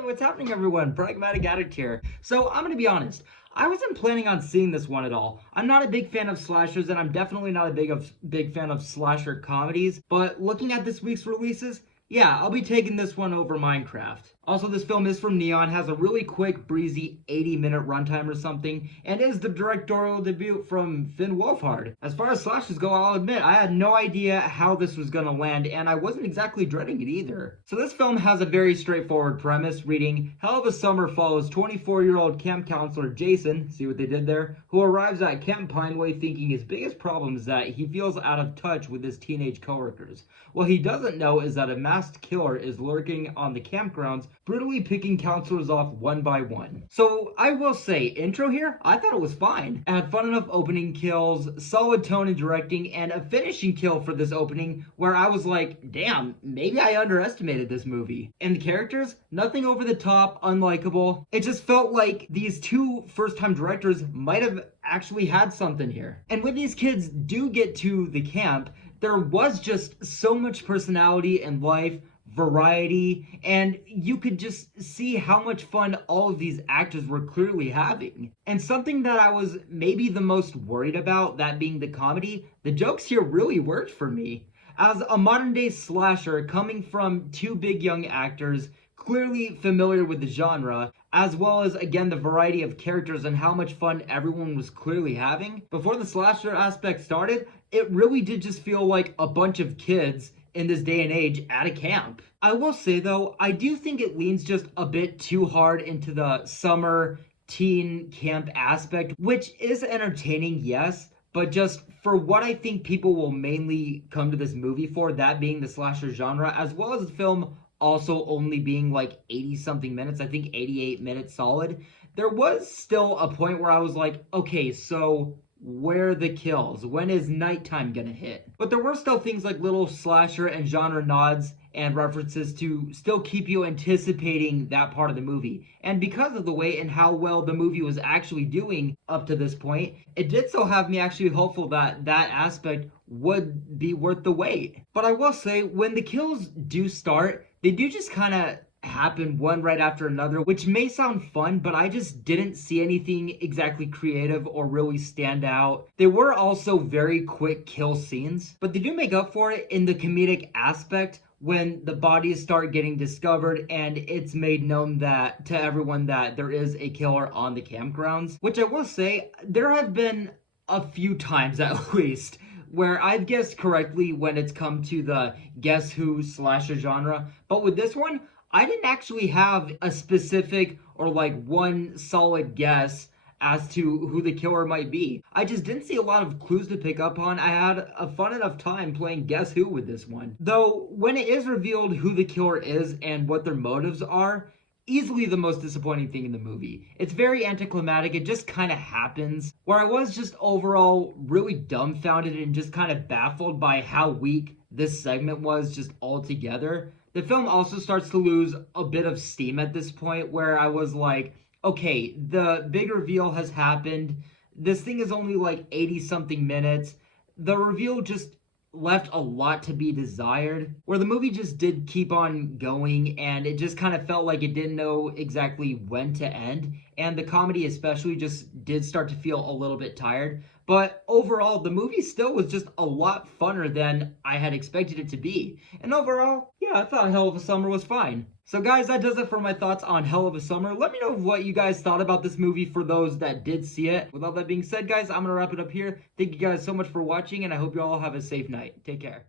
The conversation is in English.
Hey, what's happening everyone? Pragmatic Addict here. So I'm gonna be honest, I wasn't planning on seeing this one at all. I'm not a big fan of slashers and I'm definitely not a big fan of slasher comedies, but looking at this week's releases, yeah, I'll be taking this one over Minecraft. Also, this film is from Neon, has a really quick, breezy 80-minute runtime or something, and is the directorial debut from Finn Wolfhard. As far as slashers go, I'll admit, I had no idea how this was gonna land, and I wasn't exactly dreading it either. So this film has a very straightforward premise, reading, Hell of a Summer follows 24-year-old camp counselor Jason, see what they did there, who arrives at Camp Pineway thinking his biggest problem is that he feels out of touch with his teenage coworkers. What he doesn't know is that a masked killer is lurking on the campgrounds, brutally picking counselors off one by one. So I will say, intro here, I thought it was fine. It had fun enough opening kills, solid tone in directing, and a finishing kill for this opening where I was like, damn, maybe I underestimated this movie. And the characters, nothing over the top, unlikable. It just felt like these two first-time directors might have actually had something here. And when these kids do get to the camp, there was just so much personality and life, variety, and you could just see how much fun all of these actors were clearly having. And something that I was maybe the most worried about, that being the comedy, the jokes here really worked for me. As a modern day slasher coming from two big young actors, clearly familiar with the genre, as well as again the variety of characters and how much fun everyone was clearly having. Before the slasher aspect started, it really did just feel like a bunch of kids in this day and age at a camp. I will say though, I do think it leans just a bit too hard into the summer teen camp aspect, which is entertaining, yes, but just for what I think people will mainly come to this movie for, that being the slasher genre, as well as the film also only being like 80 something minutes, I think 88 minutes solid, there was still a point where I was like, okay, so where are the kills? When is nighttime gonna hit? But there were still things like little slasher and genre nods and references to still keep you anticipating that part of the movie. And because of the way and how well the movie was actually doing up to this point, it did so have me actually hopeful that that aspect would be worth the wait. But I will say, when the kills do start, they do just kind of happen one right after another, which may sound fun, but I just didn't see anything exactly creative or really stand out. They were also very quick kill scenes, but they do make up for it in the comedic aspect when the bodies start getting discovered and it's made known that to everyone that there is a killer on the campgrounds, which I will say there have been a few times at least where I've guessed correctly when it's come to the guess who slasher genre, but with this one I didn't actually have a specific or like one solid guess as to who the killer might be. I just didn't see a lot of clues to pick up on. I had a fun enough time playing Guess Who with this one. Though, when it is revealed who the killer is and what their motives are, easily the most disappointing thing in the movie. It's very anticlimactic, it just kind of happens, where I was just overall really dumbfounded and just kind of baffled by how weak this segment was just altogether. The film also starts to lose a bit of steam at this point where I was like, okay, the big reveal has happened. This thing is only like 80 something minutes. The reveal just left a lot to be desired, where the movie just did keep on going and it just kind of felt like it didn't know exactly when to end, and the comedy especially just did start to feel a little bit tired. But overall, the movie still was just a lot funner than I had expected it to be. And overall, yeah, I thought Hell of a Summer was fine. So guys, that does it for my thoughts on Hell of a Summer. Let me know what you guys thought about this movie for those that did see it. With all that being said, guys, I'm going to wrap it up here. Thank you guys so much for watching, and I hope you all have a safe night. Take care.